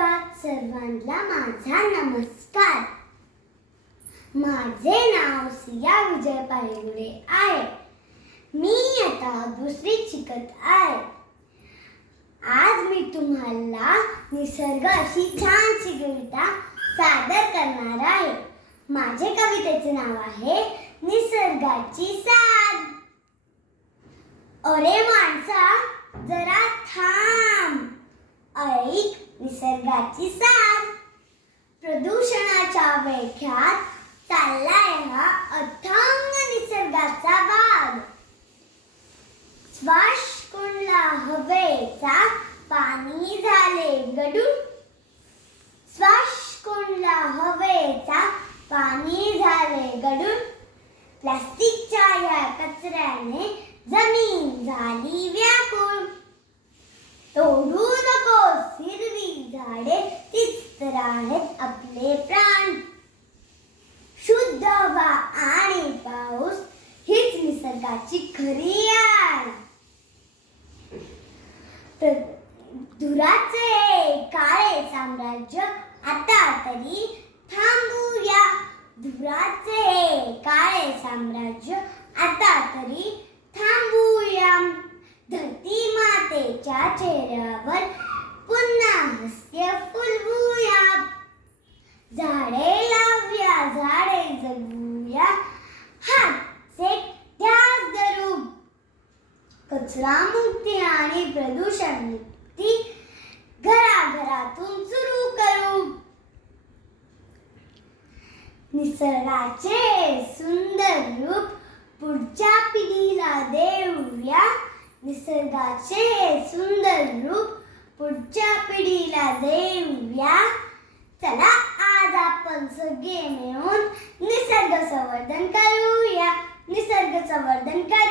सुप्रभात सर्वांना माझा नमस्कार. माझे नाव सिया विजय पायगुडे आहे. मी आता दुसरीत शिकत आहे. आज मी तुम्हाला निसर्गाशी छानशी कविता सादर करणार आहे. माझे कवितेचे नाव आहे निसर्गाची साद. अरे माणसा जरा थांब, ऐक निसर्गाची साद. प्रदूषणाच्या वेख्यात चाललाय हा अथांग निसर्गाचा वाद. श्वास कोंडला हवेचा पाणी झाले गडूळ. श्वास कोंडला हवेचा पाणी झाले गडूळ. प्लास्टिकच्या या कचऱ्याने जमीन झाली व्याकुळ. तोडू नकोस हिरवी झाडे, तीच तर आहेत आपले प्राण. शुद्ध हवा आणि पाऊस हीच निसर्गाची खरी आण. धुराचे काळे साम्राज्य आता तरी थांबूया. धुराचे काळे साम्राज्य आता तरी थांबूया. धरती मातेच्या चेहऱ्यावर पुन्हा हास्य फुलवूया. झाडे लावूया, झाडे जगवूया, हातचे ध्यास धरू. कचरा मुक्ती आणि प्रदूषण मुक्ती घराघरातून सुरू करू. निसर्गाचे सुंदर रूप पुढच्या पिढीला देऊया. निसर्गाचे सुंदर रूप पुढच्या पिढीला देऊया. चला आज आपण सगळे मिळून निसर्ग संवर्धन करूया. निसर्ग संवर्धन करूया.